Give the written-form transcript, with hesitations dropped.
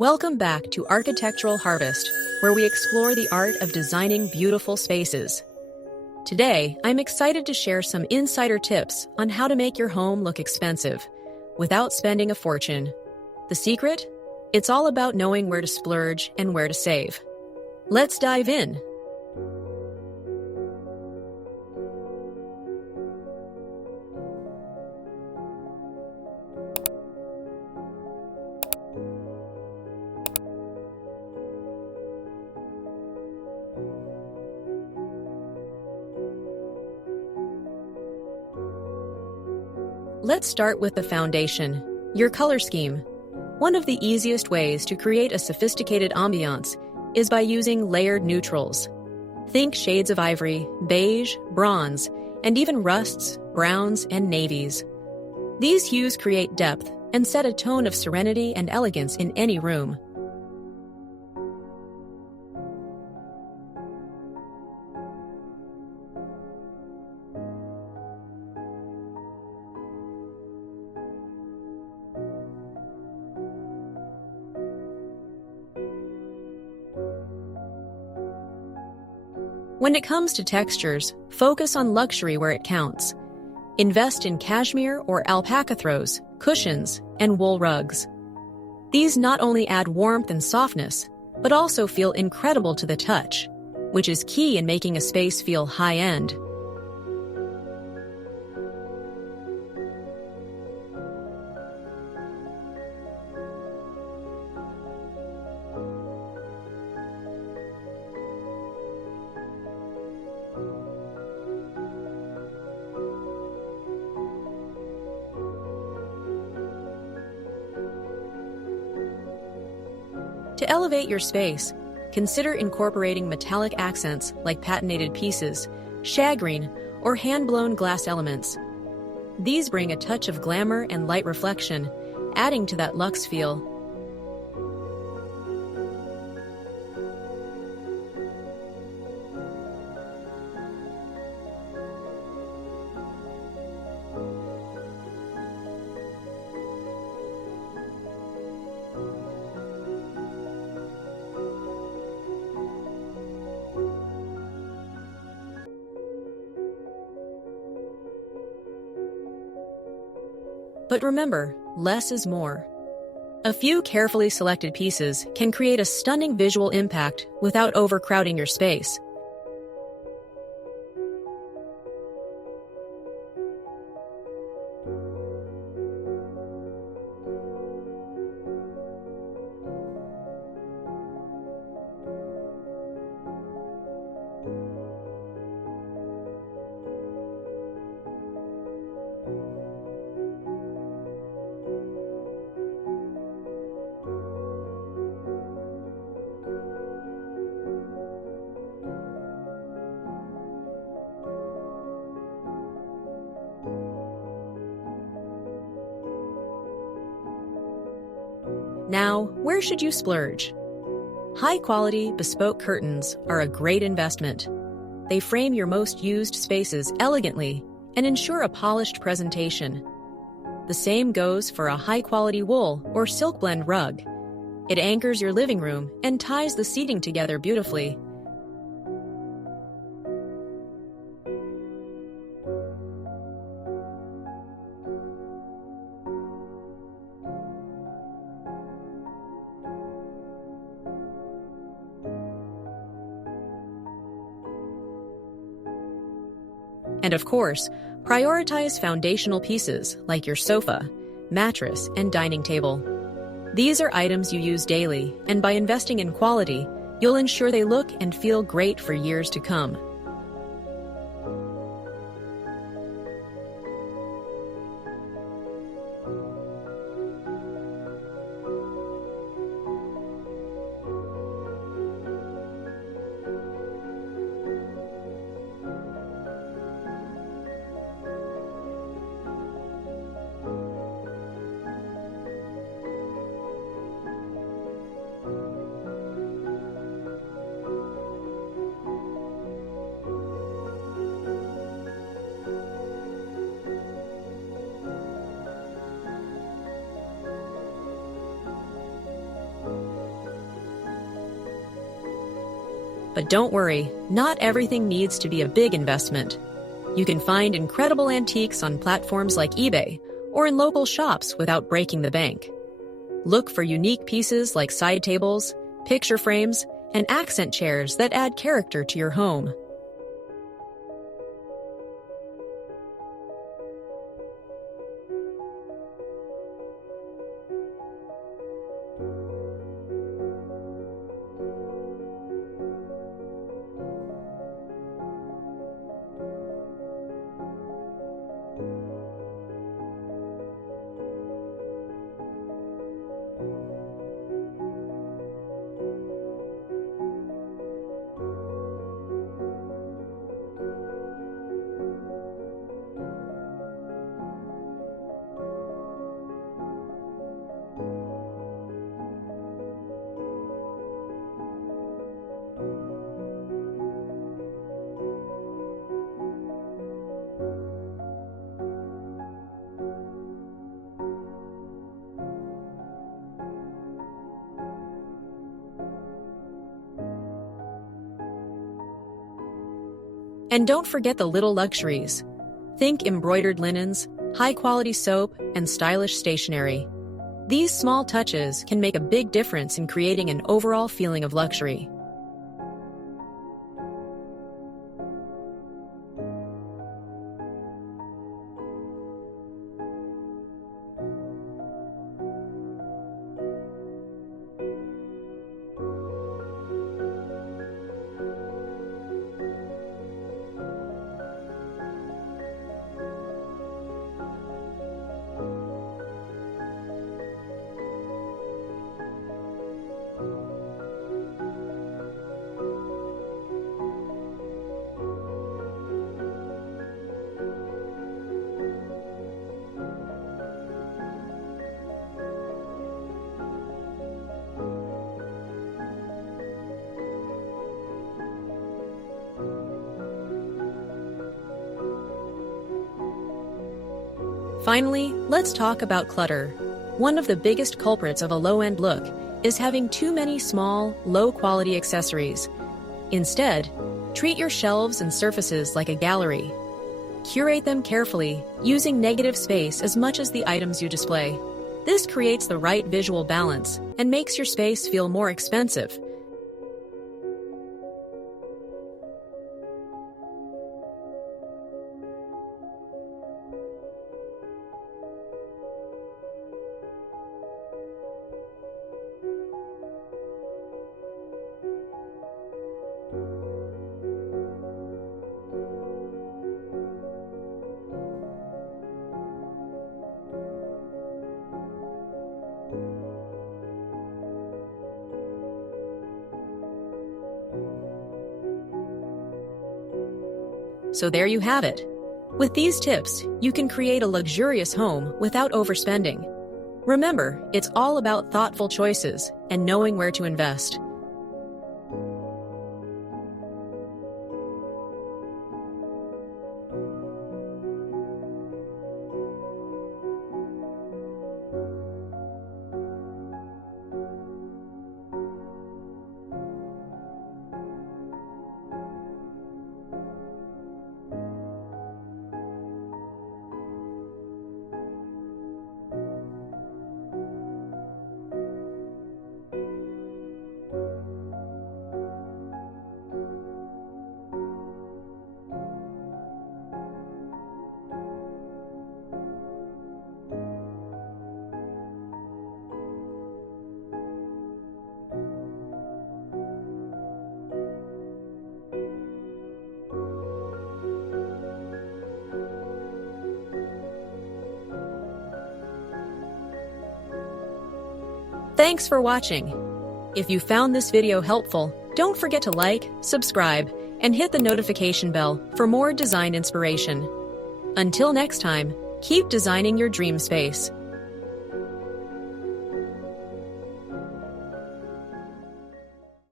Welcome back to Architectural Harvest, where we explore the art of designing beautiful spaces. Today, I'm excited to share some insider tips on how to make your home look expensive without spending a fortune. The secret? It's all about knowing where to splurge and where to save. Let's dive in. Let's start with the foundation, your color scheme. One of the easiest ways to create a sophisticated ambiance is by using layered neutrals. Think shades of ivory, beige, bronze, and even rusts, browns, and navies. These hues create depth and set a tone of serenity and elegance in any room. When it comes to textures, focus on luxury where it counts. Invest in cashmere or alpaca throws, cushions, and wool rugs. These not only add warmth and softness, but also feel incredible to the touch, which is key in making a space feel high-end. To elevate your space, consider incorporating metallic accents like patinated pieces, shagreen, or hand-blown glass elements. These bring a touch of glamour and light reflection, adding to that luxe feel. But remember, less is more. A few carefully selected pieces can create a stunning visual impact without overcrowding your space. Now, where should you splurge? High-quality, bespoke curtains are a great investment. They frame your most used spaces elegantly and ensure a polished presentation. The same goes for a high-quality wool or silk blend rug. It anchors your living room and ties the seating together beautifully. And of course, prioritize foundational pieces like your sofa, mattress, and dining table. These are items you use daily, and by investing in quality, you'll ensure they look and feel great for years to come. But don't worry, not everything needs to be a big investment. You can find incredible antiques on platforms like eBay or in local shops without breaking the bank. Look for unique pieces like side tables, picture frames, and accent chairs that add character to your home. And don't forget the little luxuries. Think embroidered linens, high-quality soap, and stylish stationery. These small touches can make a big difference in creating an overall feeling of luxury. Finally, let's talk about clutter. One of the biggest culprits of a low-end look is having too many small, low-quality accessories. Instead, treat your shelves and surfaces like a gallery. Curate them carefully, using negative space as much as the items you display. This creates the right visual balance and makes your space feel more expensive. So there you have it. With these tips, you can create a luxurious home without overspending. Remember, it's all about thoughtful choices and knowing where to invest. Thanks for watching. If you found this video helpful, don't forget to like, subscribe, and hit the notification bell for more design inspiration. Until next time, keep designing your dream space.